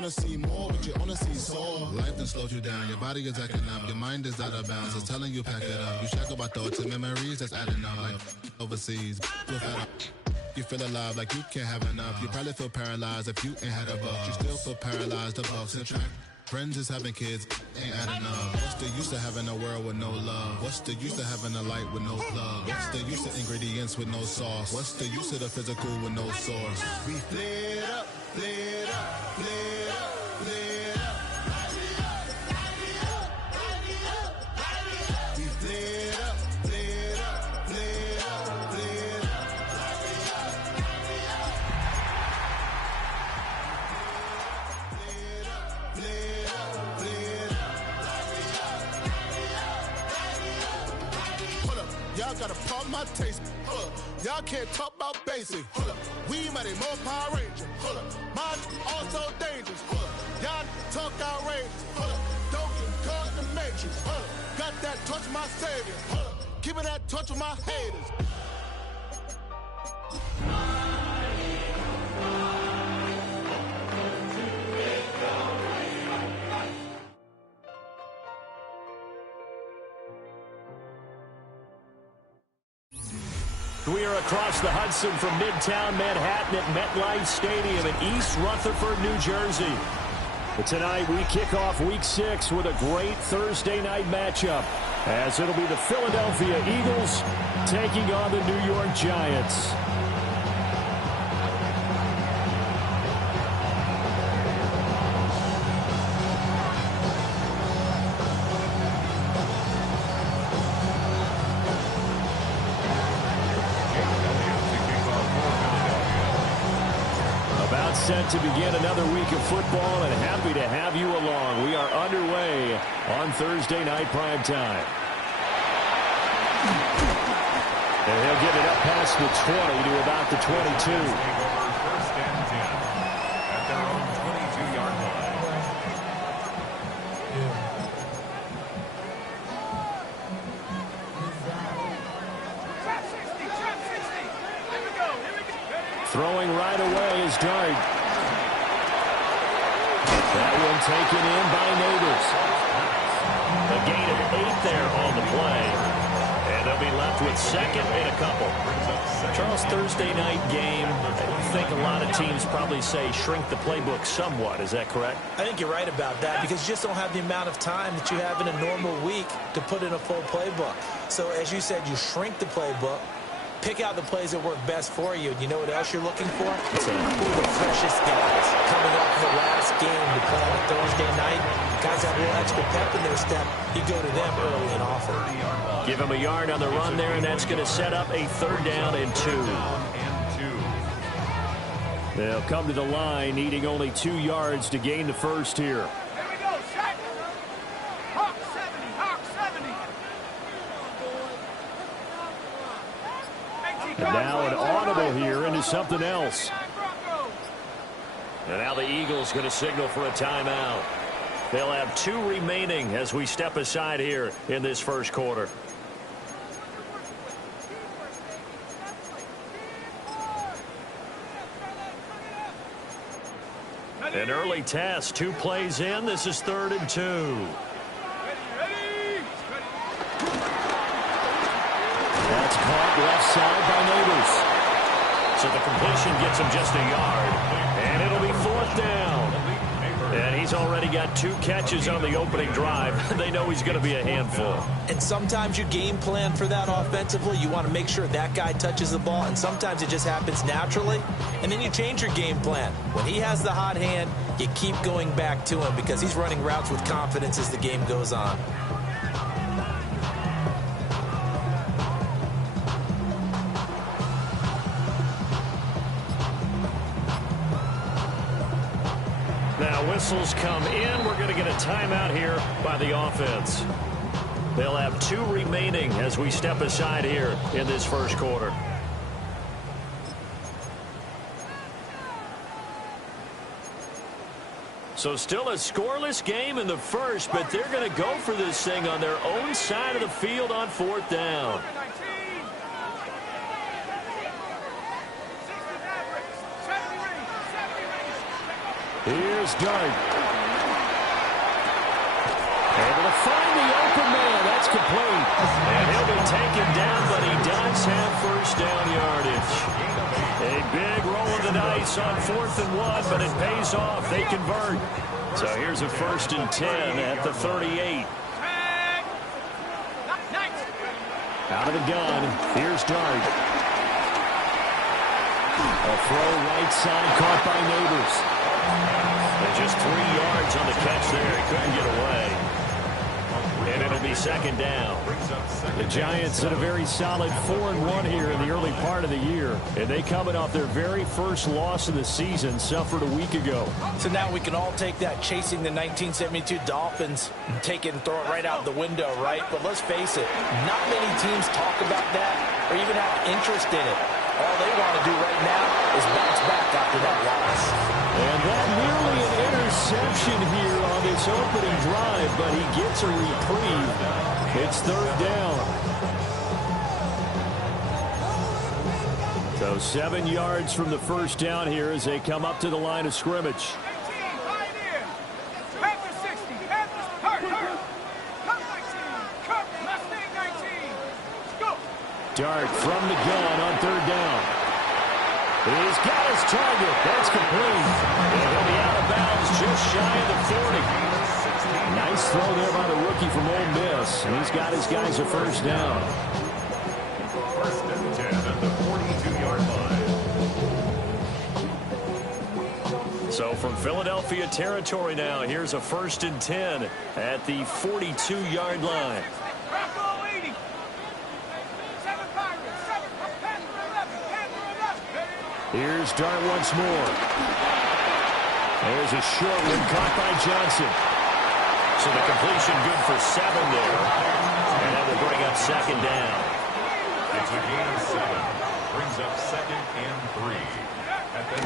wanna see more, but you honestly saw. Life done slowed you down, your body is acting up, your mind is out of bounds, it's telling you pack it up. You shack about thoughts and memories that's adding up. Like overseas, you feel alive like you can't have enough. You probably feel paralyzed if you ain't had a buck. You still feel paralyzed, the bucks and track. Friends is having kids, ain't adding up. What's the use of having a world with no love? What's the use of having a light with no plug? What's the use of ingredients with no sauce? What's the use of the physical with no source? We flared up, flared up, flared up, flared up. We flared up, flared up, flared up, flared up. Y'all gotta pump my taste. Hold up. Y'all can't talk about basic. Hold up. We mighty more Power Ranger. Hold up. Mine also dangerous. Hold up. Y'all talk outrageous. Hold up. Don't get caught in the matrix. Hold up. Got that touch with my savior. Hold up. Keeping that touch with my haters. We are across the Hudson from Midtown Manhattan at MetLife Stadium in East Rutherford, New Jersey. But tonight we kick off Week 6 with a great Thursday night matchup, as it'll be the Philadelphia Eagles taking on the New York Giants. Set to begin another week of football, and happy to have you along. We are underway on Thursday night prime time. And he'll get it up past the 20 to about the 22. First and 10 at their own 22-yard line. Throwing right away is Dart. That one taken in by Neighbors. A gain of 8 there on the play. And they'll be left with second and a couple. Charles, Thursday night game, I think a lot of teams probably say shrink the playbook somewhat. Is that correct? I think you're right about that, because you just don't have the amount of time that you have in a normal week to put in a full playbook. So as you said, you shrink the playbook. Pick out the plays that work best for you. You know what else you're looking for? Who are the freshest guys coming off the last game to play on a Thursday night? Guys have a little extra pep in their step. You go to them early and often. Give him a yard on the run there, and that's going to set up a 3rd down and 2. They'll come to the line, needing only 2 yards to gain the first here. And now an audible here into something else. And now the Eagles going to signal for a timeout. They'll have 2 remaining as we step aside here in this first quarter. An early test, 2 plays in. This is 3rd and 2. That's caught left side by Neighbors. So the completion gets him just a yard. And it'll be 4th down. And he's already got 2 catches on the opening drive. They know he's going to be a handful. And sometimes you game plan for that offensively. You want to make sure that guy touches the ball. And sometimes it just happens naturally. And then you change your game plan. When he has the hot hand, you keep going back to him, because he's running routes with confidence as the game goes on. Now whistles come in. We're going to get a timeout here by the offense. They'll have 2 remaining as we step aside here in this first quarter. So still a scoreless game in the first, but they're going to go for this thing on their own side of the field on 4th down. Here's Dart. Able to find the open man. That's complete. And he'll be taken down, but he does have first down yardage. A big roll of the dice on 4th and 1, but it pays off. They convert. So here's a 1st and 10 at the 38. Out of the gun. Here's Dart. A throw right side caught by Neighbors. And just 3 yards on the catch there. He couldn't get away. And it'll be 2nd down. The Giants had a very solid 4-1 here in the early part of the year. And they coming off their very first loss of the season, suffered a week ago. So now we can all take that chasing the 1972 Dolphins, take it and throw it right out the window, right? But let's face it, not many teams talk about that or even have interest in it. All they want to do right now is bounce back after that loss. And that nearly an interception here on this opening drive, but he gets a reprieve. It's 3rd down. So 7 yards from the first down here as they come up to the line of scrimmage. Dart from the gun on 3rd down. He's got his target. That's complete. And he'll be out of bounds just shy of the 40. Nice throw there by the rookie from Ole Miss. And he's got his guys a first down. 1st and 10 at the 42-yard line. So from Philadelphia territory now, here's a 1st and 10 at the 42-yard line. Here's Dart once more. There's a short one caught by Johnson. So the completion good for 7 there. And that will bring up 2nd down. It's a gain of 7. Brings up 2nd and 3.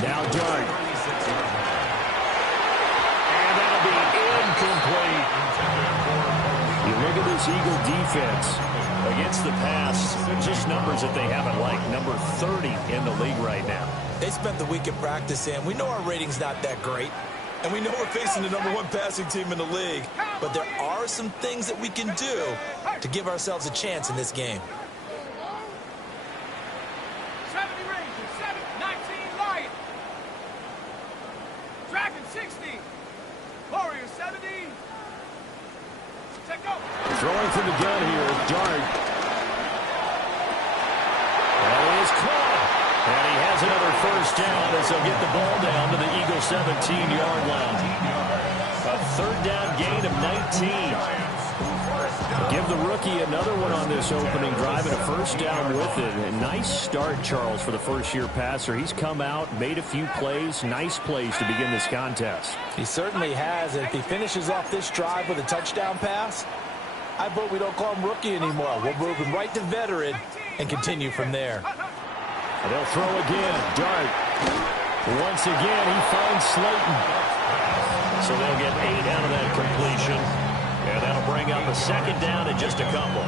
Now Dart. 36-yard line. And that'll be incomplete. You look at this Eagle defense against the pass, just numbers that they haven't liked. Number 30 in the league right now. They spent the week at practice, and we know our rating's not that great. And we know we're facing the #1 passing team in the league. But there are some things that we can do to give ourselves a chance in this game. 70 Rangers, 19 Lions. Dragon 60. Warrior 70. Check out. Throwing from the gun here, Dart. That is caught. And he has another first down as they'll get the ball down to the Eagle 17-yard line. A 3rd down gain of 19. Give the rookie another one on this opening drive and a first down with it. A nice start, Charles, for the first-year passer. He's come out, made a few plays, nice plays to begin this contest. He certainly has. And if he finishes off this drive with a touchdown pass, I vote we don't call him rookie anymore. We'll move him right to veteran and continue from there. They'll throw again. Dart. Once again, he finds Slayton. So they'll get 8 out of that completion. And that'll bring up a 2nd down and just a couple.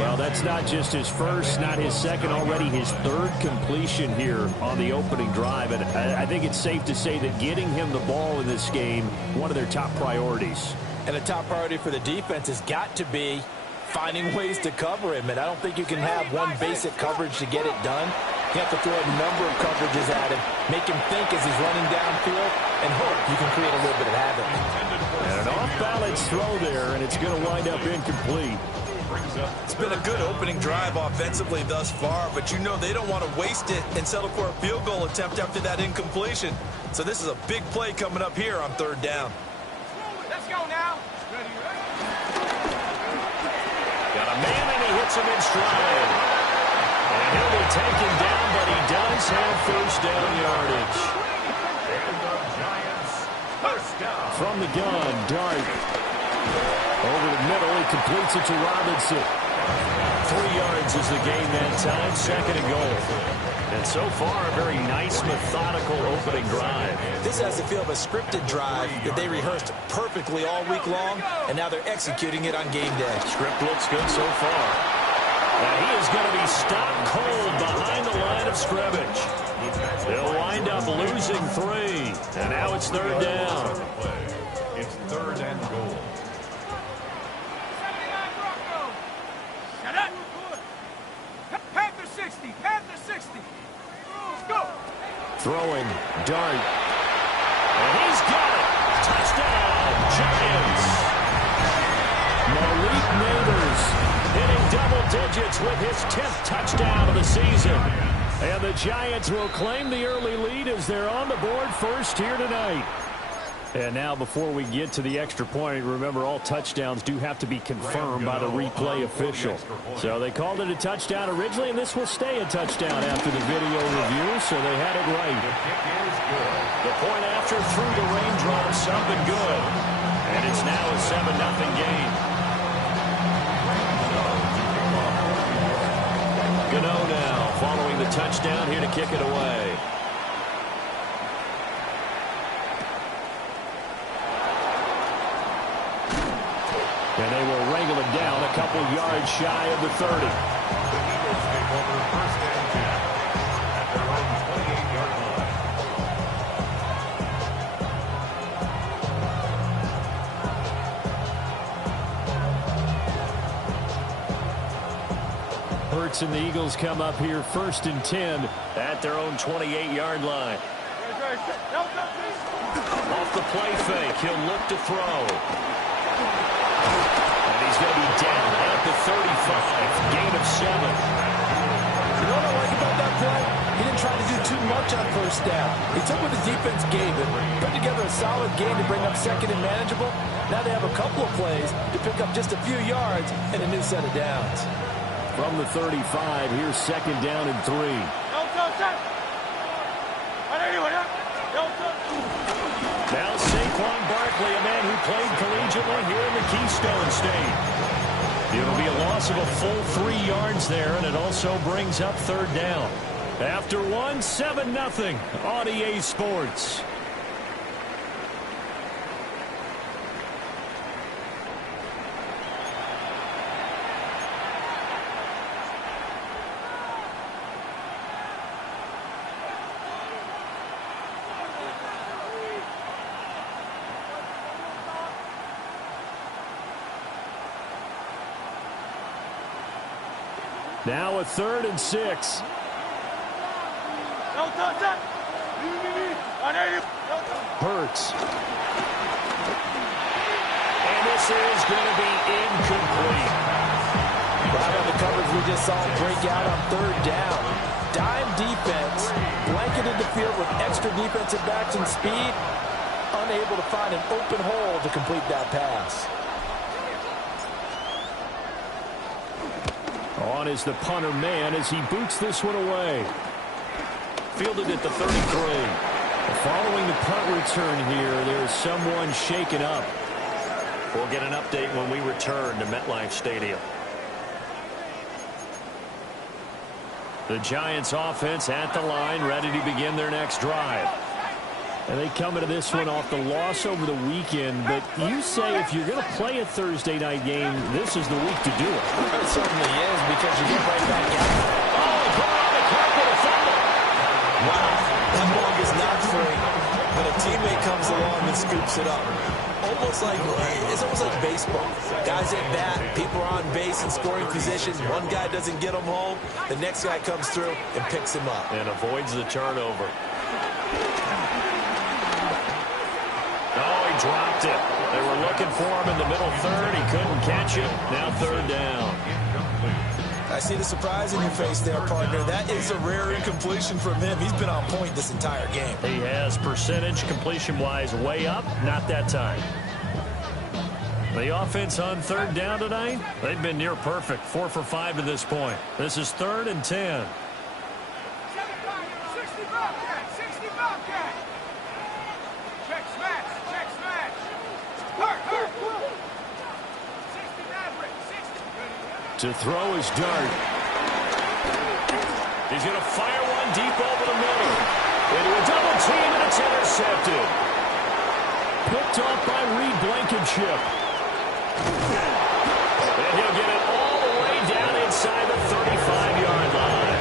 Well, that's not just his first, not his second, already his 3rd completion here on the opening drive. And I think it's safe to say that getting him the ball in this game, one of their top priorities. And a top priority for the defense has got to be finding ways to cover him. And I don't think you can have one basic coverage to get it done. You have to throw a number of coverages at him, make him think as he's running downfield, and hope you can create a little bit of havoc. And an off-balance throw there, and it's going to wind up incomplete. It's been a good opening drive offensively thus far, but you know they don't want to waste it and settle for a field goal attempt after that incompletion. So this is a big play coming up here on 3rd down. Let's go now. Ready, ready. Got a man, and he hits him in stride. And he'll be taken down, but he does have first down yardage. And the Giants, first down. From the gun, Dart. Over the middle, he completes it to Robinson. 3 yards is the gain that time, 2nd and goal. And so far, a very nice, methodical opening drive. This has the feel of a scripted drive that they rehearsed perfectly all week long, and now they're executing it on game day. Script looks good so far. And he is going to be stopped cold behind the line of scrimmage. They'll wind up losing 3. And now it's third down. It's third and goal. 79 Broncos. Shut up. Panther 60. Panther 60. Let's go. Throwing, dart. And he's got it. Touchdown, Giants. Malik Neighbors hitting double digits with his 10th touchdown of the season. And the Giants will claim the early lead as they're on the board first here tonight. And now before we get to the extra point, remember all touchdowns do have to be confirmed by the replay official. So they called it a touchdown originally, and this will stay a touchdown after the video review, so they had it right. The point after through the raindrops, something good. And it's now a 7-0 game. Gano now following the touchdown here to kick it away. And they will wrangle it down a couple yards shy of the 30. The Eagles take over first and 10 at their own 28-yard line. Hurts and the Eagles come up here first and 10 at their own 28-yard line. Off the play fake, he'll look to throw. And he's going to be down at the 35, gain of 7. You know what I like about that play? He didn't try to do too much on first down. He took what the defense gave him, put together a solid game to bring up second and manageable. Now they have a couple of plays to pick up just a few yards and a new set of downs. From the 35, here's second down and 3. Now Saquon Barkley, a man who played collegiately here in the Keystone State. It'll be a loss of a full 3 yards there, and it also brings up third down. After 7-0 on EA Sports. Now a 3rd and 6. Hurts. And this is going to be incomplete. Right on the coverage, we just saw him break out on third down. Dime defense, blanketed the field with extra defensive backs and speed, unable to find an open hole to complete that pass. On is the punter man as he boots this one away. Fielded at the 33. Following the punt return here, there's someone shaken up. We'll get an update when we return to MetLife Stadium. The Giants offense at the line, ready to begin their next drive. And they come into this one off the loss over the weekend. But you say if you're going to play a Thursday night game, this is the week to do it. It certainly is, because you get right back out. Oh, put on the carpet, a fumble. Wow, that ball gets knocked free, but a teammate comes along and scoops it up. It's almost like baseball. Guys at bat, people are on base in scoring position. One guy doesn't get him home. The next guy comes through and picks him up. And avoids the turnover. Oh, he dropped it. They were looking for him in the middle third. He couldn't catch it. Now third down. I see the surprise in your face there, partner. That is a rare incompletion from him. He's been on point this entire game. He has percentage completion-wise way up. Not that time. The offense on third down tonight, they've been near perfect. 4 for 5 to this point. This is 3rd and 10. 60 Bobcat, 60 Bobcat. Check smash, check smash. Hurt. 60 Maverick, 60. To throw his dart. He's going to fire one deep over the middle. Into a double team, and it's intercepted. Picked off by Reed Blankenship. And he'll get it all the way down inside the 35-yard line.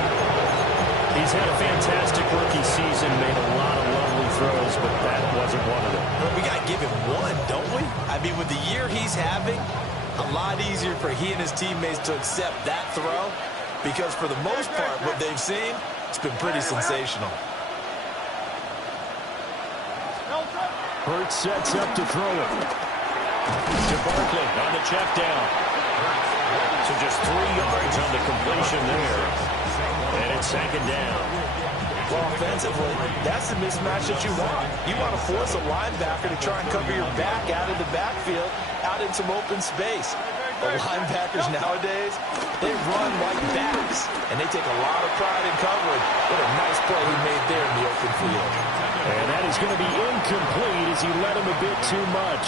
He's had a fantastic rookie season, made a lot of lovely throws, but that wasn't one of them. Well, we got to give him one, don't we? I mean, with the year he's having, a lot easier for he and his teammates to accept that throw because for the most part, what they've seen, it's been pretty sensational. Hurts sets up to throw it. To Barkley on the check down. So just 3 yards on the completion there. And it's second down. Well, offensively, that's the mismatch that you want. You want to force a linebacker to try and cover your back out of the backfield, out in some open space. The linebackers nowadays, they run like backs, and they take a lot of pride in coverage. What a nice play he made there in the open field. And that is going to be incomplete as he led him a bit too much.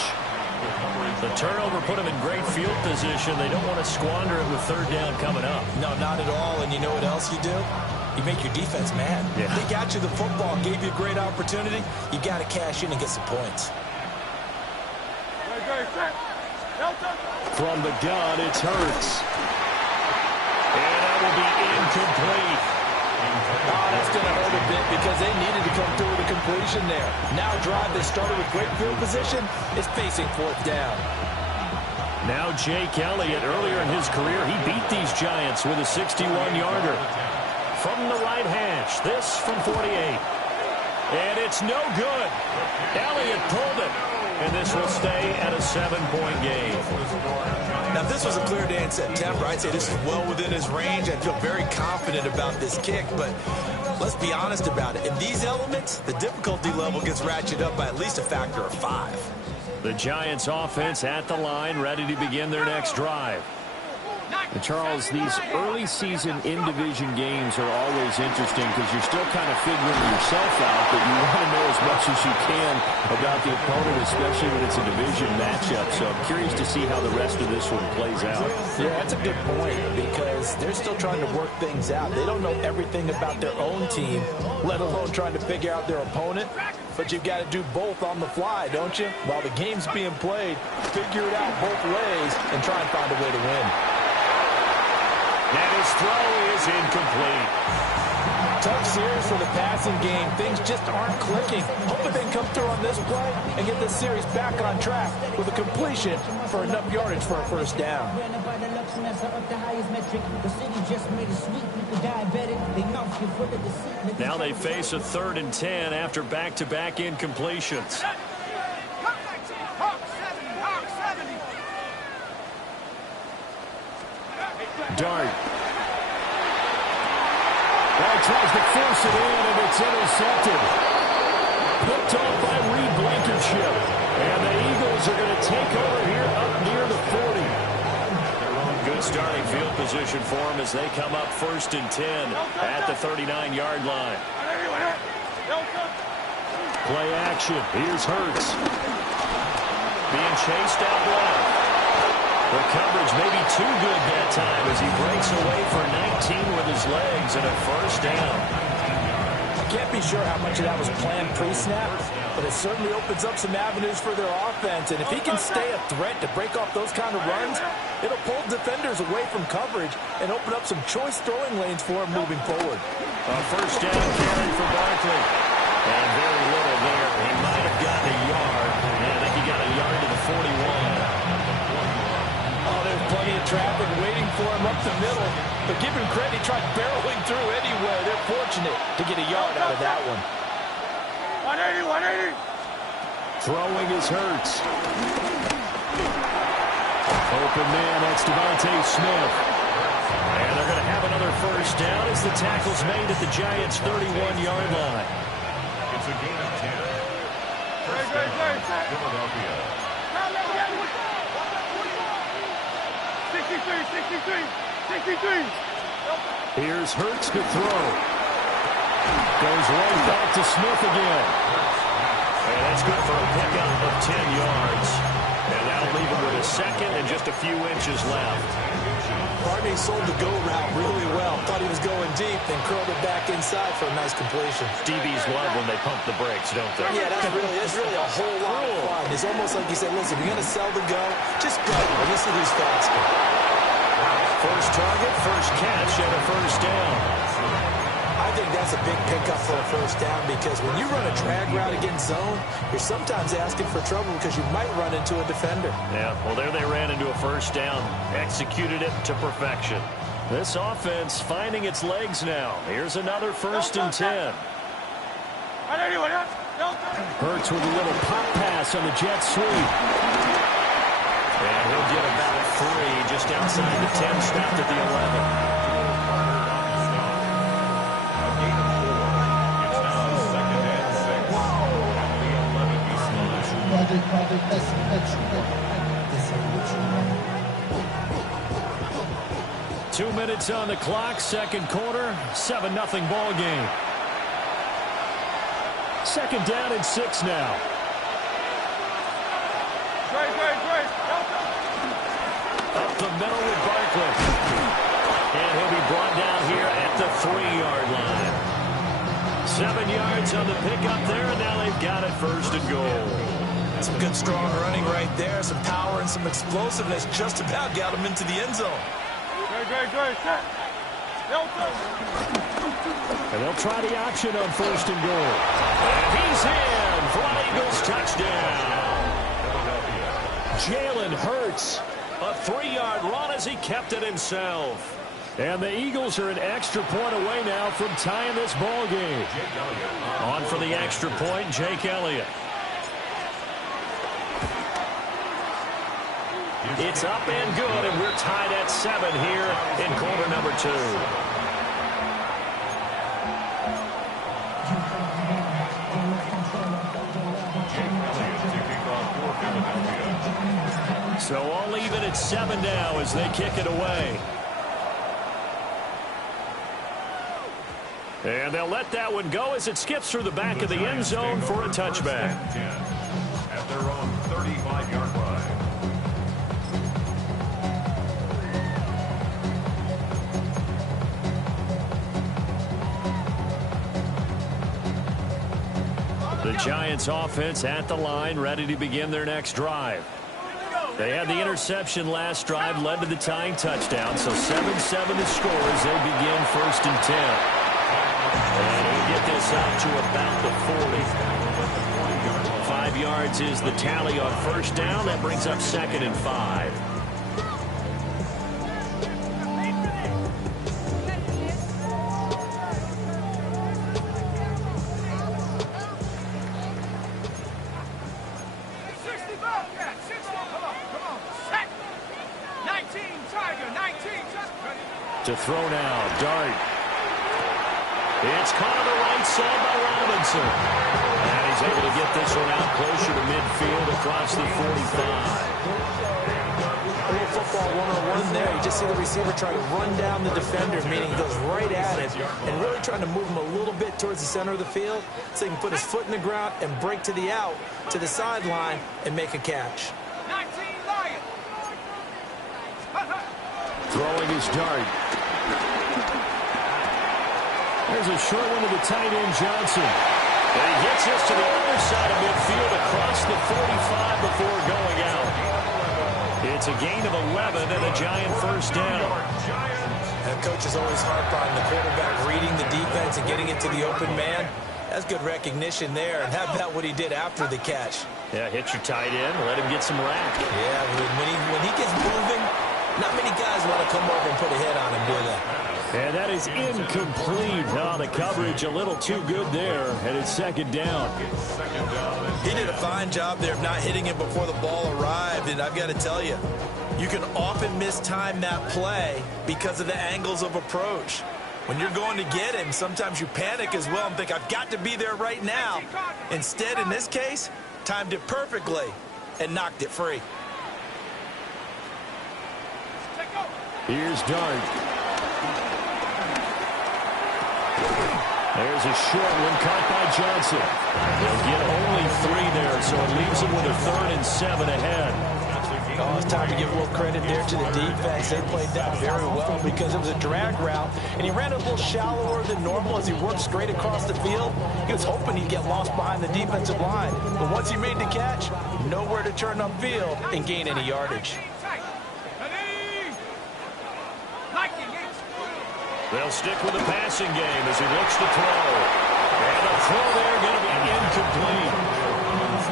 The turnover put him in great field position. They don't want to squander it with third down coming up. No, not at all. And you know what else you do? You make your defense mad. Yeah. They got you the football, gave you a great opportunity. You got to cash in and get some points. From the gun, it's Hurts. And that will be incomplete. Oh, that's going to hurt a bit because they needed to come through with a completion there. Now a drive that started with great field position is facing fourth down. Now Jake Elliott, earlier in his career, he beat these Giants with a 61-yarder. From the right hash, this from 48. And it's no good. Elliott pulled it. And this will stay at a 7-point game. Now, if this was a clear day in September, I'd say this is well within his range. I feel very confident about this kick, but let's be honest about it. In these elements, the difficulty level gets ratcheted up by at least a factor of 5. The Giants offense at the line, ready to begin their next drive. And Charles, these early season in-division games are always interesting because you're still kind of figuring yourself out, but you want to know as much as you can about the opponent, especially when it's a division matchup. So I'm curious to see how the rest of this one plays out. Yeah, that's a good point because they're still trying to work things out. They don't know everything about their own team, let alone trying to figure out their opponent. But you've got to do both on the fly, don't you? While the game's being played, figure it out both ways and try and find a way to win. And his throw is incomplete. Tough series for the passing game. Things just aren't clicking. Hoping they can come through on this play and get this series back on track with a completion for enough yardage for a first down. Now they face a 3rd and 10 after back-to-back incompletions. Dart. Well, tries to force it in, and it's intercepted. Picked off by Reed Blankenship. And the Eagles are going to take over here up near the 40. Good starting field position for them as they come up 1st and 10 at the 39-yard line. Play action. Here's Hurts. Being chased out left. The coverage may be too good that time as he breaks away for 19 with his legs and a first down. I can't be sure how much of that was planned pre-snap, but it certainly opens up some avenues for their offense. And if he can stay a threat to break off those kind of runs, it'll pull defenders away from coverage and open up some choice throwing lanes for him moving forward. A first down carry for Barkley. And very little there. He might have gotten a yard. And I think he got a yard to the 41. Plenty of traffic waiting for him up the middle. But give him credit, he tried barreling through anyway. They're fortunate to get a yard out of that one. 180. Throwing is Hurts. Open man, that's Devontae Smith. And they're going to have another first down as the tackle's made at the Giants' 31-yard line. It's a gain of 10. First down, Philadelphia. 63. Here's Hurts to throw. Goes right back to Smith again. And that's good for a pickup of 10 yards. And that'll leave him with a second and just a few inches left. Barney sold the go route really well. Thought he was going deep, then curled it back inside for a nice completion. DBs love when they pump the brakes, don't they? Yeah, that's really a whole lot of fun. It's almost like you said, listen, if you're going to sell the go, just go. And you see who's faster. First target, first catch, and a first down. I I think that's a big pickup for a first down because when you run a drag route against zone, you're sometimes asking for trouble because you might run into a defender. Yeah, well, there they ran into a first down. Executed it to perfection. This offense finding its legs now. Here's another 1st and 10. Hurts with a little pop pass on the jet sweep. And he'll get about 3 just outside the 10, snapped at the 11. Two minutes on the clock, second quarter, 7-0 ball game. Second down and 6 now. Up the middle with Barkley. And he'll be brought down here at the 3-yard line. 7 yards on the pickup there, and now they've got it 1st and goal. Some good strong running right there, some power and some explosiveness just about got him into the end zone. And they'll try the option on 1st and goal. And he's in for an Eagles touchdown. Jalen Hurts, a 3-yard run as he kept it himself. And the Eagles are an extra point away now from tying this ball game. On for the extra point, Jake Elliott. It's up and good, and we're tied at 7 here in quarter number 2. So all even at 7 now as they kick it away. And they'll let that one go as it skips through the back of the end zone for a touchback. At their own 35-yard line. The Giants offense at the line, ready to begin their next drive. They had the interception last drive, led to the tying touchdown, so 7-7 the score as they begin 1st and 10. And he'll get this out to about the 40. 5 yards is the tally on 1st down. That brings up 2nd and 5. To throw now, Dart. It's caught on the right side by Robinson. And he's able to get this one out closer to midfield across the 45. A little football one-on-one there. You just see the receiver trying to run down the defender, meaning he goes right at it, and really trying to move him a little bit towards the center of the field so he can put his foot in the ground and break to the out, to the sideline, and make a catch. Throwing his Dart. There's a short one to the tight end, Johnson. And he gets this to the other side of midfield across the 45 before going out. It's a gain of 11 and a Giant 1st down. That coach is always harp on the quarterback reading the defense and getting it to the open man. That's good recognition there. And how about what he did after the catch? Yeah, hit your tight end, let him get some rack. Yeah, when he gets moving, not many guys want to come over and put a hit on him, do they? And that is incomplete. Oh, the coverage a little too good there, and it's 2nd down. He did a fine job there of not hitting him before the ball arrived, and I've got to tell you, you can often mistime that play because of the angles of approach. When you're going to get him, sometimes you panic as well and think, I've got to be there right now. Instead, in this case, timed it perfectly and knocked it free. Here's Dart. There's a short one caught by Johnson. They'll get only 3 there, so it leaves them with a 3rd and 7 ahead. Oh, it's time to give a little credit there to the defense. They played that very well because it was a drag route, and he ran a little shallower than normal as he worked straight across the field. He was hoping he'd get lost behind the defensive line, but once he made the catch, nowhere to turn upfield and gain any yardage. They'll stick with the passing game as he looks to throw. And the throw there going to be incomplete.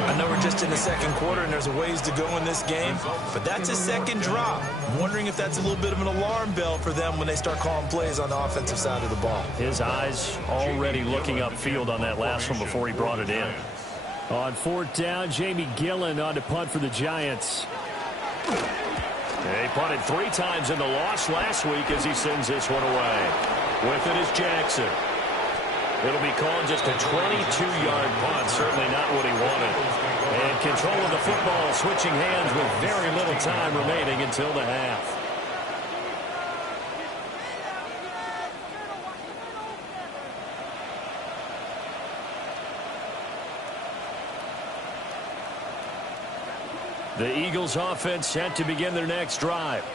I know we're just in the second quarter and there's a ways to go in this game, but that's his second drop. I'm wondering if that's a little bit of an alarm bell for them when they start calling plays on the offensive side of the ball. His eyes already looking upfield on that last one before he brought it in. On fourth down, Jamie Gillen on to punt for the Giants. They punted 3 times in the loss last week as he sends this one away. With it is Jackson. It'll be called just a 22-yard punt. Certainly not what he wanted. And control of the football, switching hands with very little time remaining until the half. The Eagles offense set to begin their next drive.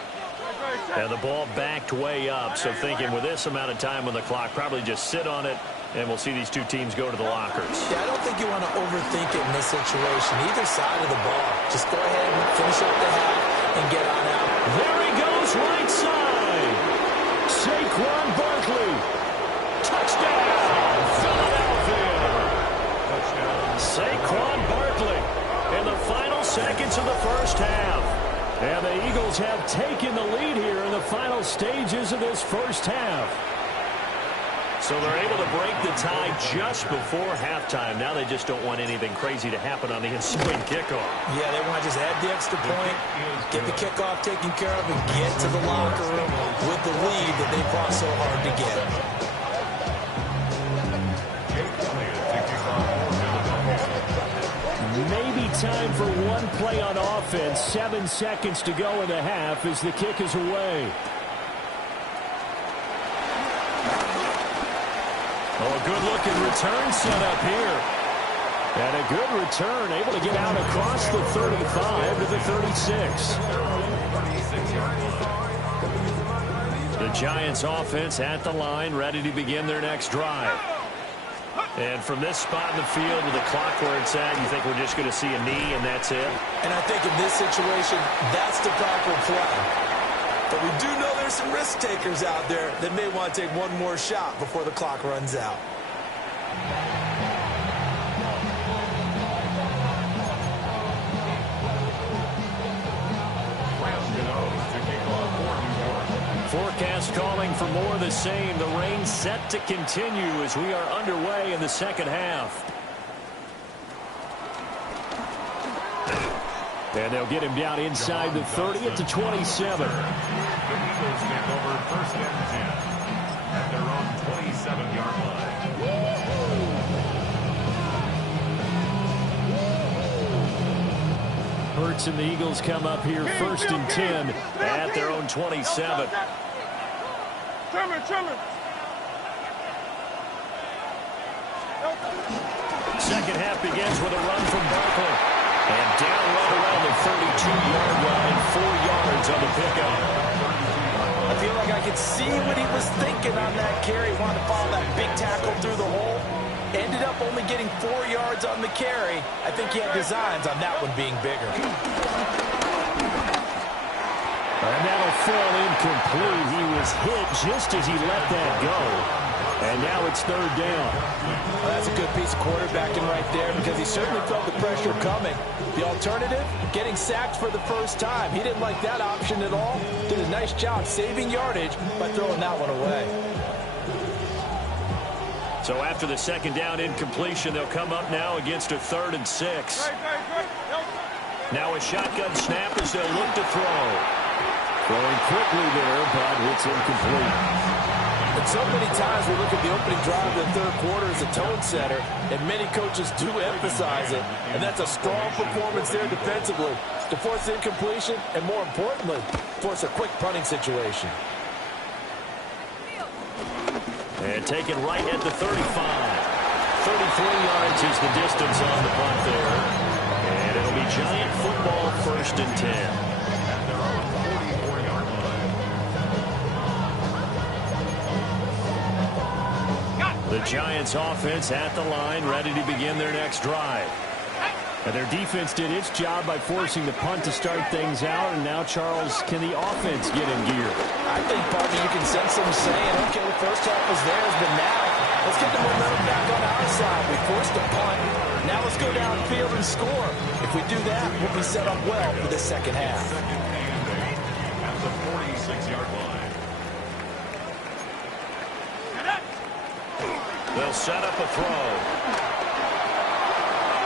And the ball backed way up, so thinking with this amount of time on the clock, probably just sit on it, and we'll see these two teams go to the lockers. Yeah, I don't think you want to overthink it in this situation. Either side of the ball. Just go ahead and finish up the half and get on out. There he goes, right side. Saquon Barkley. Touchdown, Philadelphia. Touchdown. Saquon Barkley in the final seconds of the first half. And the Eagles have taken the lead here in the final stages of this first half. So they're able to break the tie just before halftime. Now they just don't want anything crazy to happen on the ensuing kickoff. Yeah, they want to just add the extra point, get the kickoff taken care of, and get to the locker room with the lead that they fought so hard to get. Maybe time for one play on offense. 7 seconds to go in the half as the kick is away. Oh, a good-looking return set up here. And a good return, able to get out across the 35 to the 36. The Giants offense at the line, ready to begin their next drive. And from this spot in the field with the clock where it's at, you think we're just going to see a knee and that's it? And I think in this situation, that's the proper play. But we do know there's some risk takers out there that may want to take one more shot before the clock runs out. Forecast calling for more of the same. The rain set to continue as we are underway in the second half. And they'll get him down inside the 30 at the 27. The Eagles take over first and 10 at their own 27-yard line. Hurts and the Eagles come up here first and 10 at their own 27. Second half begins with a run from Barkley. And down right around the 32-yard line, 4 yards on the pickup. I feel like I could see what he was thinking on that carry. Wanted to follow that big tackle through the hole. Ended up only getting 4 yards on the carry. I think he had designs on that one being bigger. And that'll fall incomplete. He was hit just as he let that go. And now it's third down. Well, that's a good piece of quarterbacking right there because he certainly felt the pressure coming. The alternative, getting sacked for the first time. He didn't like that option at all. Did a nice job saving yardage by throwing that one away. So after the second down incompletion, they'll come up now against a 3rd and 6. Now a shotgun snap as they'll look to throw. Throwing quickly there, but it's incomplete. And so many times we look at the opening drive of the third quarter as a tone setter, and many coaches do emphasize it. And that's a strong performance there defensively to force incompletion and, more importantly, force a quick punting situation. And taken right at the 35. 33 yards is the distance on the punt there. And it'll be Giant football, 1st and 10. The Giants offense at the line, ready to begin their next drive. And their defense did its job by forcing the punt to start things out. And now, Charles, can the offense get in gear? I think, partner, you can sense them saying, okay, the first half was theirs, but now let's get the momentum back on our side. We forced a punt. Now let's go downfield and score. If we do that, we'll be set up well for the second half. At the 46-yard line. They'll set up a throw.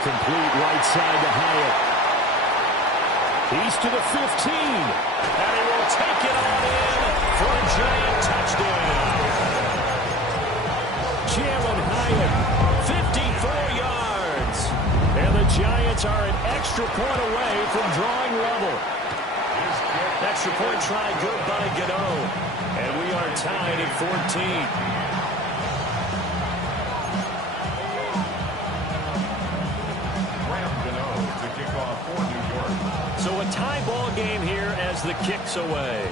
Complete right side to Hyatt. He's to the 15. And he will take it on in for a giant touchdown. Jalen Hyatt, 54 yards. And the Giants are an extra point away from drawing level. Extra point try good by Gano. And we are tied at 14. So a tie ball game here as the kick's away.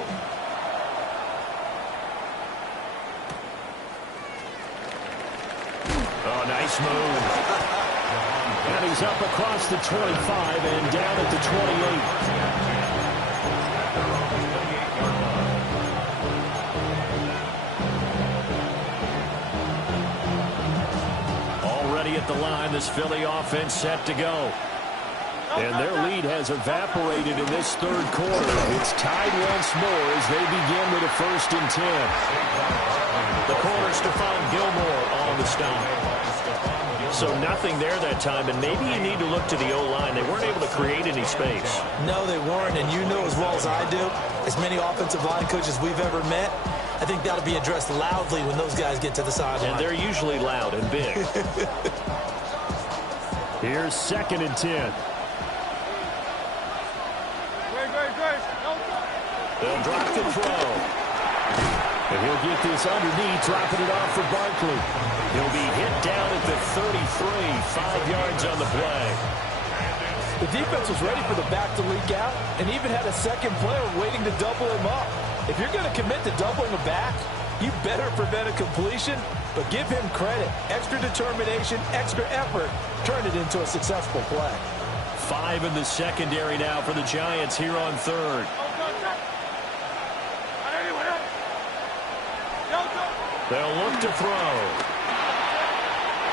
Oh, nice move. And he's up across the 25 and down at the 28. Already at the line, this Philly offense set to go. And their lead has evaporated in this third quarter. It's tied once more as they begin with a 1st and 10. The corner, Stephon Gilmore on the stop. So nothing there that time, and maybe you need to look to the O-line. They weren't able to create any space. No, they weren't, and you know as well as I do, as many offensive line coaches we've ever met, I think that'll be addressed loudly when those guys get to the sideline. And they're usually loud and big. Here's 2nd and 10. They'll drop the throw. And he'll get this underneath, dropping it off for Barkley. He'll be hit down at the 33, 5 yards on the play. The defense was ready for the back to leak out and even had a second player waiting to double him up. If you're going to commit to doubling a back, you better prevent a completion, but give him credit. Extra determination, extra effort, turn it into a successful play. 5 in the secondary now for the Giants here on 3rd. They'll look to throw.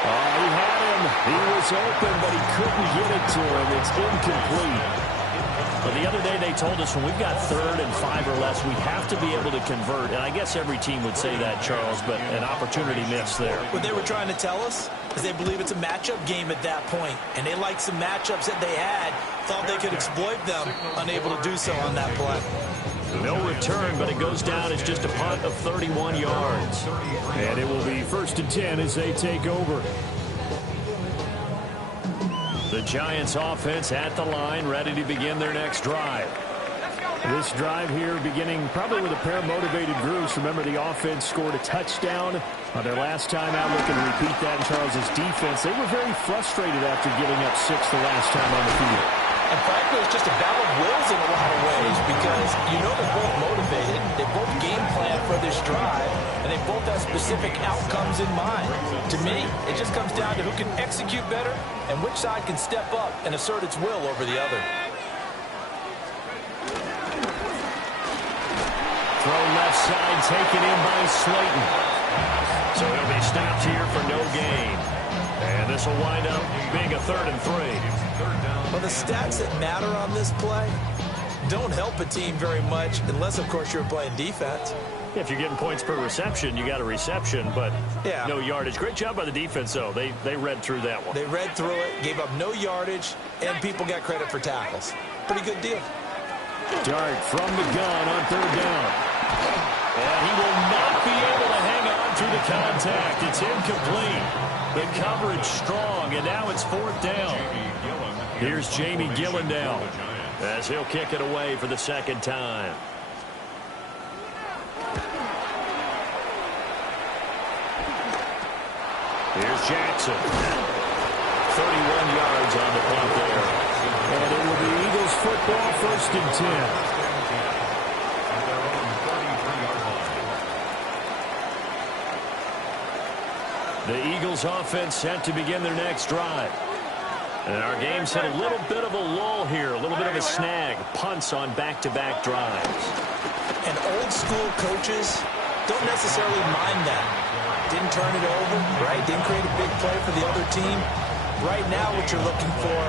Oh, he had him. He was open, but he couldn't get it to him. It's incomplete. But the other day they told us when we've got 3rd and 5 or less, we have to be able to convert. And I guess every team would say that, Charles, but an opportunity missed there. What they were trying to tell us is they believe it's a matchup game at that point. And they liked some matchups that they had, thought they could exploit them, unable to do so on that play. No return, but it goes down as just a punt of 31 yards. And it will be 1st and 10 as they take over. The Giants offense at the line, ready to begin their next drive. This drive here beginning probably with a pair of motivated groups. Remember, the offense scored a touchdown on their last time out. Looking to repeat that in Charles' defense. They were very frustrated after giving up 6 the last time on the field. And frankly, it's just a battle of wills in a lot of ways because you know they're both motivated. They both game plan for this drive, and they both have specific outcomes in mind. To me, it just comes down to who can execute better and which side can step up and assert its will over the other. Throw left side, taken in by Slayton. So he'll be stopped here for no gain. And this will wind up being a 3rd and 3. Well, the stats that matter on this play don't help a team very much unless, of course, you're playing defense. If you're getting points per reception, you got a reception, but no yardage. Great job by the defense, though. They read through that one. They read through it, gave up no yardage, and people got credit for tackles. Pretty good deal. Dart from the gun on 3rd down. And he will not be able to hang on through the contact. It's incomplete. The coverage strong, and now it's 4th down. Here's Jamie Gillendow as he'll kick it away for the 2nd time. Here's Jackson. 31 yards on the punt there. And it will be Eagles football, 1st and 10. The Eagles offense set to begin their next drive. And our game's hit a little bit of a lull here, a little bit of a snag. Punts on back-to-back drives. And old-school coaches don't necessarily mind that. Didn't turn it over, right? Didn't create a big play for the other team. Right now what you're looking for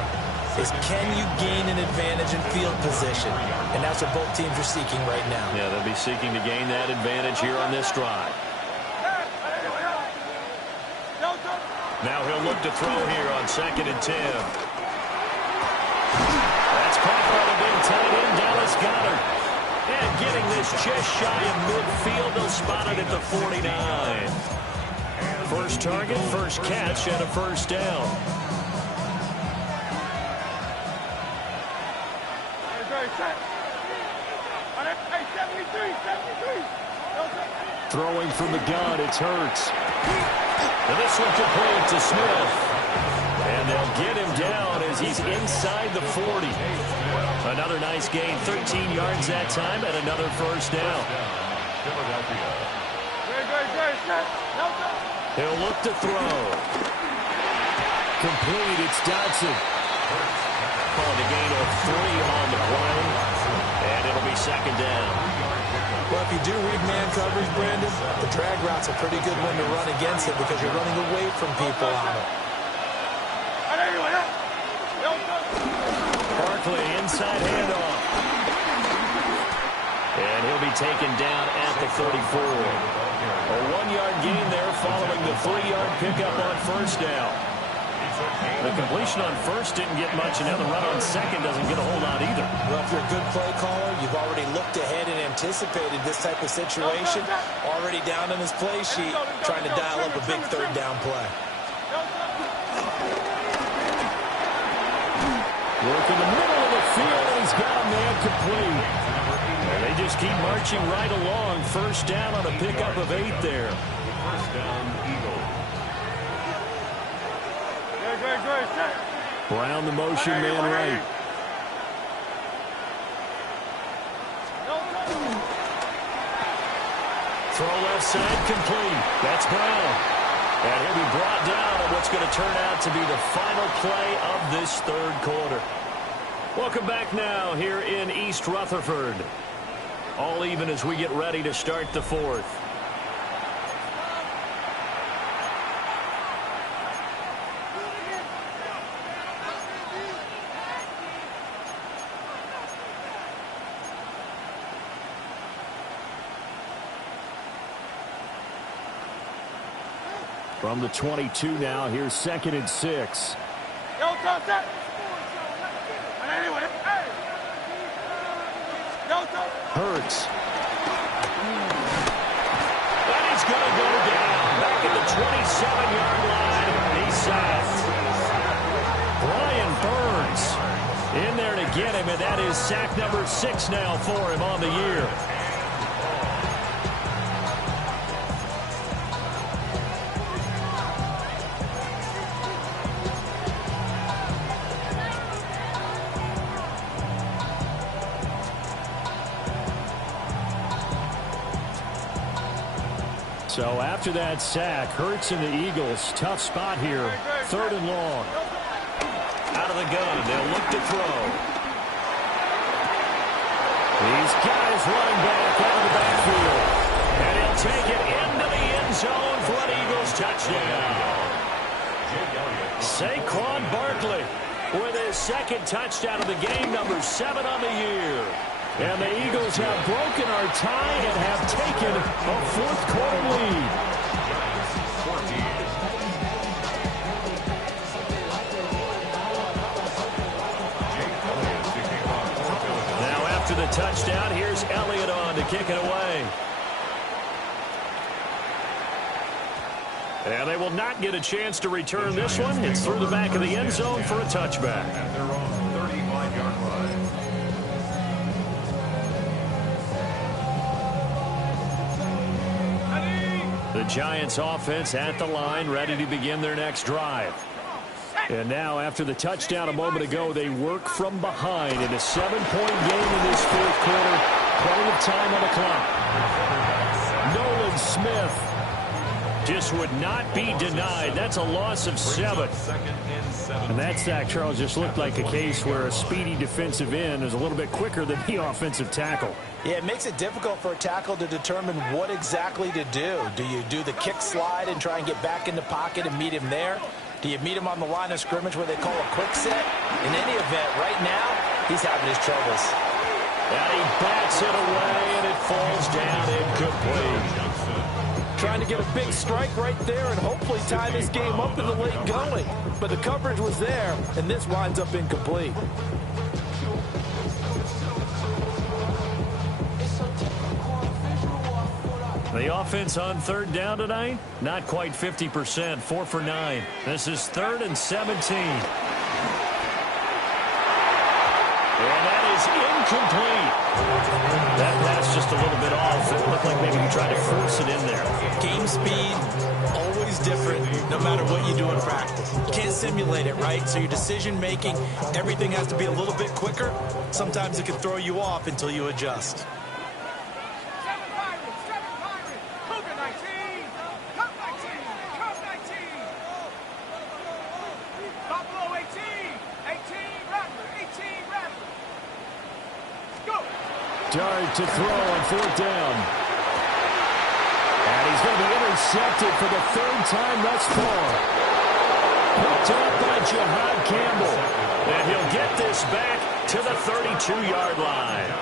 is can you gain an advantage in field position? And that's what both teams are seeking right now. Yeah, they'll be seeking to gain that advantage here on this drive. Now he'll look to throw here on 2nd and 10. That's caught by the big tight end, Dallas Goedert. And getting this just shy of midfield, they'll spot it at the 49. First target, first catch, and a first down. Throwing from the gun, it's Hurts. And this one complete to Smith. And they'll get him down as he's inside the 40. Another nice gain, 13 yards that time, and another first down. He'll look to throw. Complete, it's Dodson. Calling a gain of 3 on the play. And it'll be 2nd down. Well, if you do read man coverage, Brandon, the drag route's a pretty good one to run against it because you're running away from people on it. Barkley, inside handoff. And he'll be taken down at the 34. A 1-yard gain there following the 3-yard pickup on first down. The completion on first didn't get much, and now the run on second doesn't get a whole lot either. Well, if you're a good play caller, you've already looked ahead and anticipated this type of situation. Already down in his play sheet, trying to dial up a big 3rd down play. Work in the middle of the field, and he's got a man complete. And they just keep marching right along. First down on a pickup of 8 there. First down, Eagles. Brown, the motion man right. Throw left side complete. That's Brown. And he'll be brought down on what's going to turn out to be the final play of this 3rd quarter. Welcome back now here in East Rutherford. All even as we get ready to start the 4th. From the 22 now, here's 2nd and 6. Hurts. And he's going to go down. Back at the 27-yard line. He's sacked. Brian Burns in there to get him, and that is sack number 6 now for him on the year. So after that sack, Hurts and the Eagles, tough spot here. 3rd and long. Out of the gun, they'll look to throw. These guys running back out of the backfield. And he'll take it into the end zone for an Eagles touchdown. Saquon Barkley with his 2nd touchdown of the game, number 7 on the year. And the Eagles have broken our tie and have taken a 4th quarter lead. Now after the touchdown, here's Elliott on to kick it away. And they will not get a chance to return this one. It's through the back of the end zone for a touchback. At their own 35-yard line. The Giants offense at the line, ready to begin their next drive. And now, after the touchdown a moment ago, they work from behind in a 7-point game in this 4th quarter. Plenty of time on the clock. Nolan Smith just would not be denied. That's a loss of 7. And that sack, Charles, just looked like a case where a speedy defensive end is a little bit quicker than the offensive tackle. Yeah, it makes it difficult for a tackle to determine what exactly to do. Do you do the kick slide and try and get back in the pocket and meet him there? Do you meet him on the line of scrimmage where they call a quick set? In any event, right now, he's having his troubles. And he bats it away, and it falls down incomplete. Trying to get a big strike right there and hopefully tie this game up in the late going. But the coverage was there, and this winds up incomplete. The offense on 3rd down tonight, not quite 50%, 4 for 9. This is 3rd and 17. And that is incomplete. That pass just a little bit off. It looked like maybe he tried to force it in there. Game speed, always different, no matter what you do in practice. You can't simulate it, right? So your decision-making, everything has to be a little bit quicker. Sometimes it can throw you off until you adjust. Dart to throw on 4th down. And he's going to be intercepted for the 3rd time thus far. Picked up by Jihad Campbell. And he'll get this back to the 32-yard line.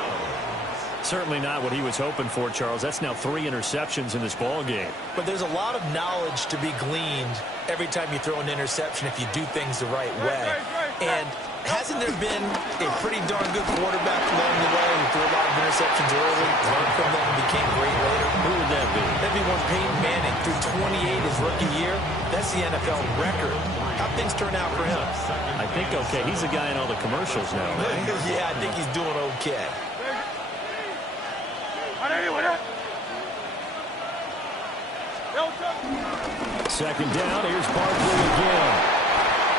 Certainly not what he was hoping for, Charles. That's now 3 interceptions in this ball game. But there's a lot of knowledge to be gleaned every time you throw an interception if you do things the right way. And hasn't there been a pretty darn good quarterback along the way who threw a lot of interceptions early, learned from them, and became great later? Who would that be? That'd be one Peyton Manning. Threw 28 his rookie year. That's the NFL record. How'd things turn out for him? I think okay. He's the guy in all the commercials now, right? Yeah, I think he's doing okay. Second down, here's Barkley again.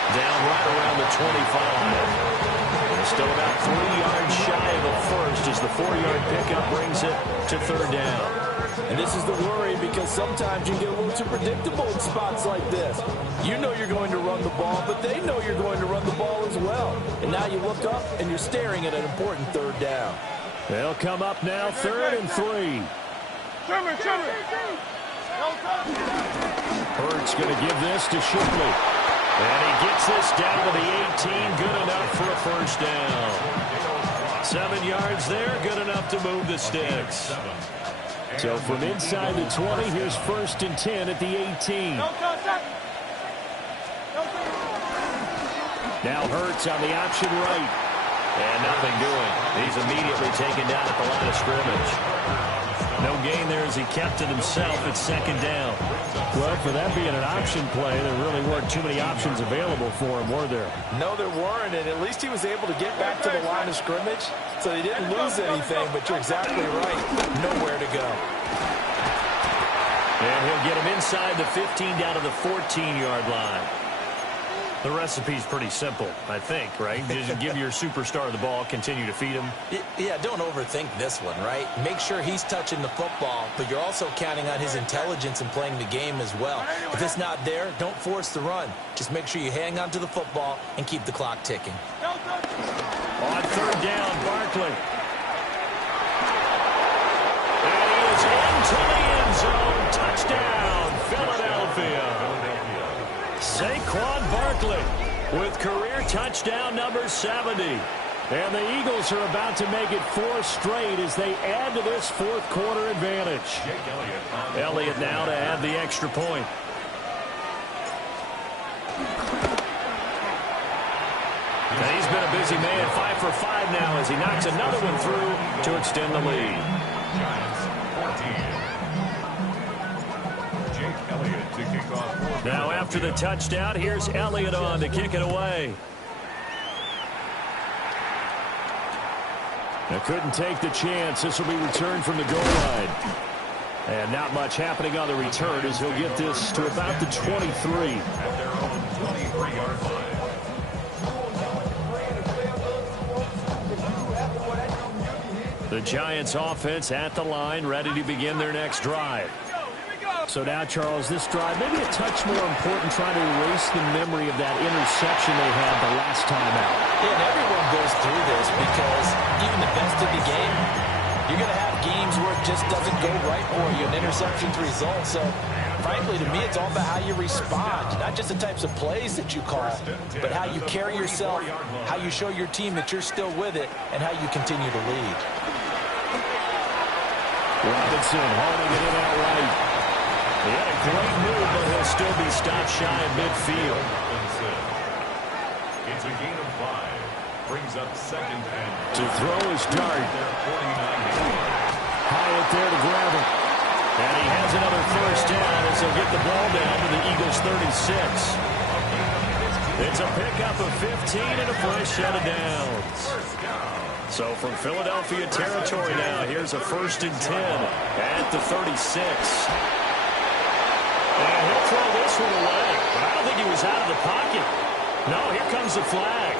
Down right around the 25. And still about 3 yards shy of the first as the 4-yard pickup brings it to 3rd down. And this is the worry because sometimes you get a little too predictable in spots like this. You know you're going to run the ball, but they know you're going to run the ball as well. And now you look up and you're staring at an important 3rd down. They'll come up now 3rd and 3. Hurts going to give this to Shipley. And he gets this down to the 18. Good enough for a 1st down. 7 yards there. Good enough to move the sticks. So from inside the 20, here's 1st and 10 at the 18. Now Hurts on the option right. And nothing doing. He's immediately taken down at the line of scrimmage. No gain there as he kept it himself at 2nd down. Well, for that being an option play, there really weren't too many options available for him, were there? No, there weren't, and at least he was able to get back to the line of scrimmage, so he didn't lose anything, but you're exactly right. Nowhere to go. And he'll get him inside the 15 down to the 14-yard line. The recipe's pretty simple, I think, right? Just give your superstar the ball, continue to feed him. Yeah, don't overthink this one, right? Make sure he's touching the football, but you're also counting on his intelligence in playing the game as well. If it's not there, don't force the run. Just make sure you hang on to the football and keep the clock ticking. On 3rd down, Barkley. And he is into the end zone. Touchdown, Philadelphia. Saquon Barkley with career touchdown number 70. And the Eagles are about to make it 4 straight as they add to this 4th quarter advantage. Elliott now to add the extra point. And he's been a busy man, 5 for 5 now as he knocks another one through to extend the lead. Now after the touchdown, here's Elliott on to kick it away. Now couldn't take the chance. This will be returned from the goal line. And not much happening on the return as he'll get this to about the 23. At their own 23-yard line. The Giants offense at the line, ready to begin their next drive. Here we go. So now, Charles, this drive, maybe a touch more important, trying to erase the memory of that interception they had the last time out. Yeah, and everyone goes through this because even the best of the game, you're going to have games where it just doesn't go right for you, and interceptions result. So, frankly, to me, it's all about how you respond, not just the types of plays that you call, but how you carry yourself, how you show your team that you're still with it, and how you continue to lead. Robinson holding it in outright. He had a great move, but he'll still be stopped shy of midfield. It's a gain of 5. Brings up second and to throw is Dart. Hyatt there to grab it. And he has another first down as he'll get the ball down to the Eagles 36. It's a pickup of 15 and a fresh set of downs. So from Philadelphia territory now, here's a 1st and 10 at the 36. And he'll throw this one away, but I don't think he was out of the pocket. No, here comes the flag.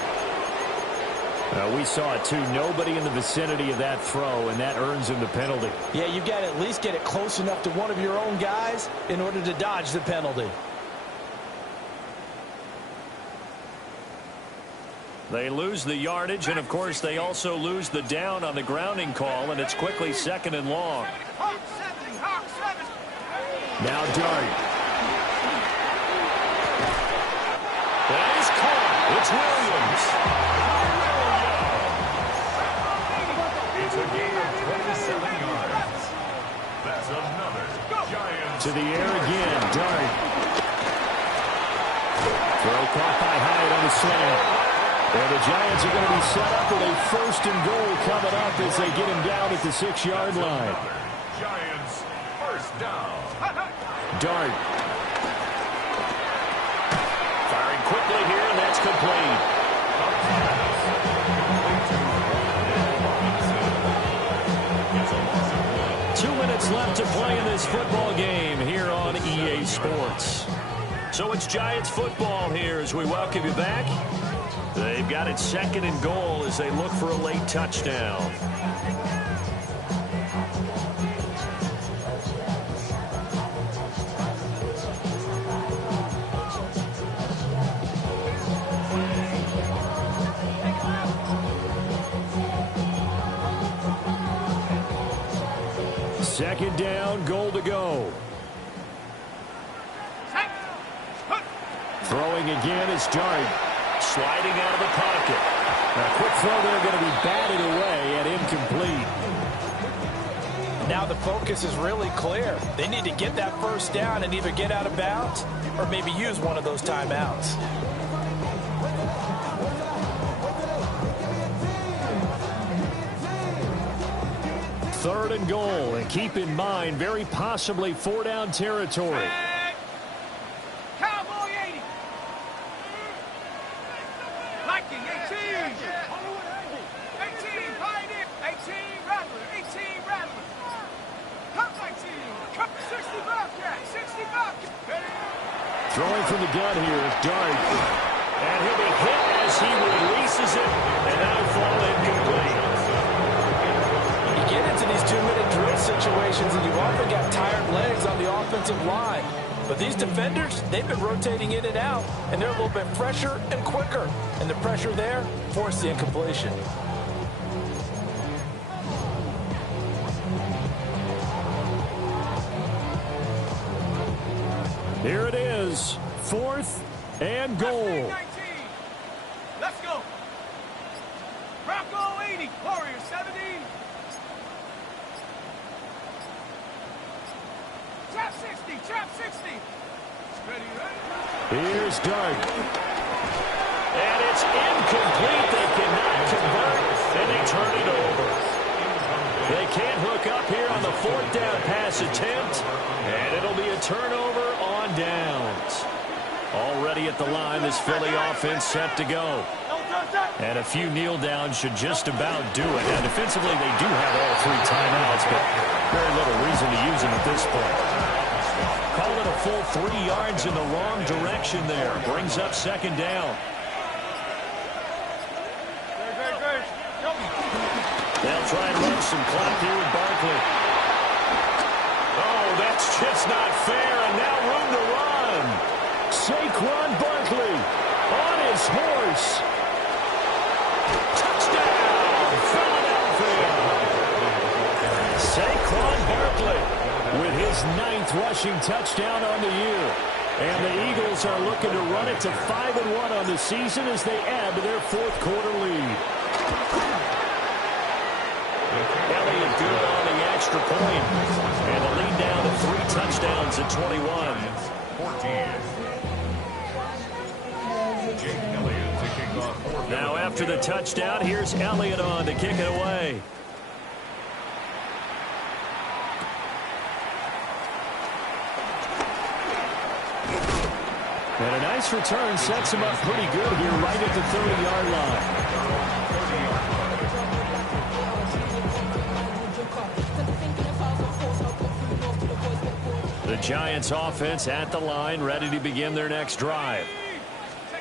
We saw it, too. Nobody in the vicinity of that throw, and that earns him the penalty. Yeah, you've got to at least get it close enough to one of your own guys in order to dodge the penalty. They lose the yardage, and, of course, they also lose the down on the grounding call, and it's quickly 2nd and long. Now Dart. That is caught. It's Williams. It's a gain of 27 yards. That's another Giants. To the air again, Dart. Throw caught by Hyatt on the slant. And the Giants are going to be set up with a 1st and goal coming up as they get him down at the 6-yard line. Giants, 1st down. Dart. Firing quickly here, and that's complete. 2 minutes left to play in this football game here on EA Sports. So it's Giants football here as we welcome you back. They've got it 2nd and goal as they look for a late touchdown. Second down, goal to go. Throwing again is Dart. Sliding out of the pocket. A quick throw there going to be batted away and incomplete. Now the focus is really clear. They need to get that 1st down and either get out of bounds or maybe use one of those timeouts. Third and goal, and keep in mind, very possibly 4-down territory. Cowboy 80. Viking 18. 18 Pioneer. 18 Rattler. 18 Rattler. Come 19. Come 60 Bobcat. 60 Bobcat. Throwing from the gun here is Dart. And he'll be hit as he releases it, and that'll fall incomplete. Get into these 2-minute drill situations, and you've often got tired legs on the offensive line. But these defenders, they've been rotating in and out, and they're a little bit fresher and quicker. And the pressure there forced the incompletion. Here it is, 4th and goal. Let's go. Bronco 80. Warrior 70. Trap 60. Trap 60. Ready, ready. Here's Dart. And it's incomplete. They cannot convert, and they turn it over. They can't hook up here on the 4th down pass attempt, and it'll be a turnover on downs. Already at the line, this Philly offense set to go. And a few kneel downs should just about do it. Now, defensively, they do have all 3 timeouts, but very little reason to use them at this point. Call it a full 3 yards in the wrong direction there. Brings up 2nd down. They'll try and run some clock here with Barkley. Oh, that That's just not fair, and now room to run. Saquon Barkley on his horse. Touchdown, Philadelphia. Saquon Barkley with his 9th rushing touchdown on the year. And the Eagles are looking to run it to 5-1 on the season as they add to their 4th quarter lead. Elliott good on the extra point. And the lead down to 3 touchdowns at 21. 14. Jake Elliott to kick off. Now after the touchdown, here's Elliott on to kick it away. And a nice return sets him up pretty good here right at the 30-yard line. The Giants offense at the line, ready to begin their next drive.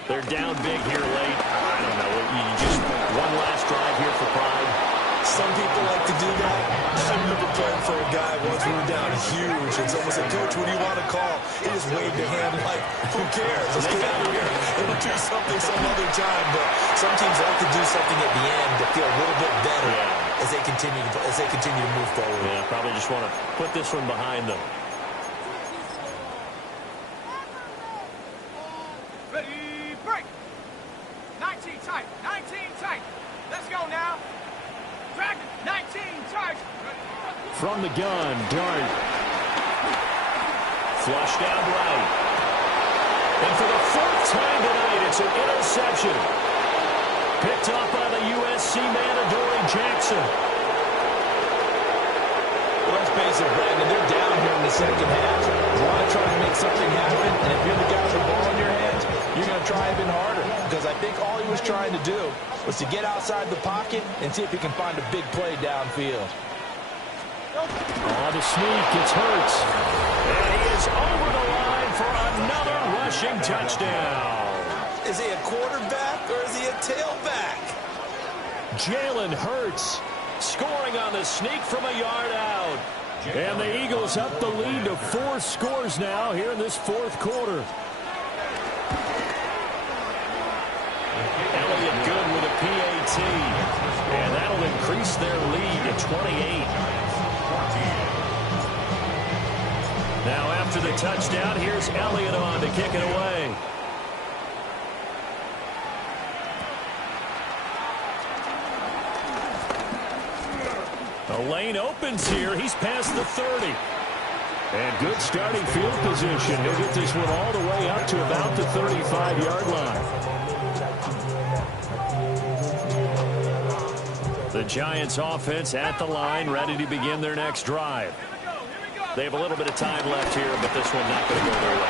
They're down big here late. I don't know. You just one last drive here for pride. Some people like to do that. I remember playing for a guy once we were down huge, and someone said, "Coach, what do you want to call?" He just waved a hand like, "Who cares? Let's get out of here and we'll do something some other time." But some teams like to do something at the end to feel a little bit better as they continue to move forward. Yeah, probably just want to put this one behind them. Ready, break. 19 tight. 19 tight. Let's go now. Dragon, 19 tight. From the gun, Dart. Flushed out right. And for the 4th time tonight, it's an interception. Picked up by the USC man, Adoree Jackson. Well, let's face it, Brandon, they're down here in the second half. You want to try to make something happen, and if you're the guy with the ball in your hands, you're going to try even harder. Because I think all he was trying to do was to get outside the pocket and see if he can find a big play downfield. Oh, the sneak, it's Hurts. And he is over the line for another rushing touchdown. Is he a quarterback or is he a tailback? Jalen Hurts scoring on the sneak from a yard out. And the Eagles up the lead to 4 scores now here in this 4th quarter. Elliott good with a PAT. And that'll increase their lead to 28. Now after the touchdown, here's Elliott on to kick it away. The lane opens here. He's past the 30. And good starting field position. He'll get this one all the way up to about the 35-yard line. The Giants offense at the line, ready to begin their next drive. They have a little bit of time left here, but this one not going to go their way.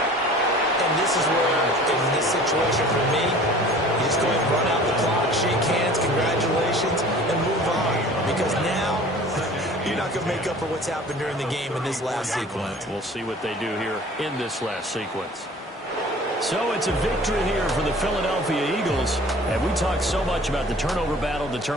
And this is where, in this situation for me, you just go ahead and run out the clock, shake hands, congratulations, and move on. Because now, you're not going to make up for what's happened during the game in this last sequence. We'll see what they do here in this last sequence. So it's a victory here for the Philadelphia Eagles. And we talked so much about the turnover battle determining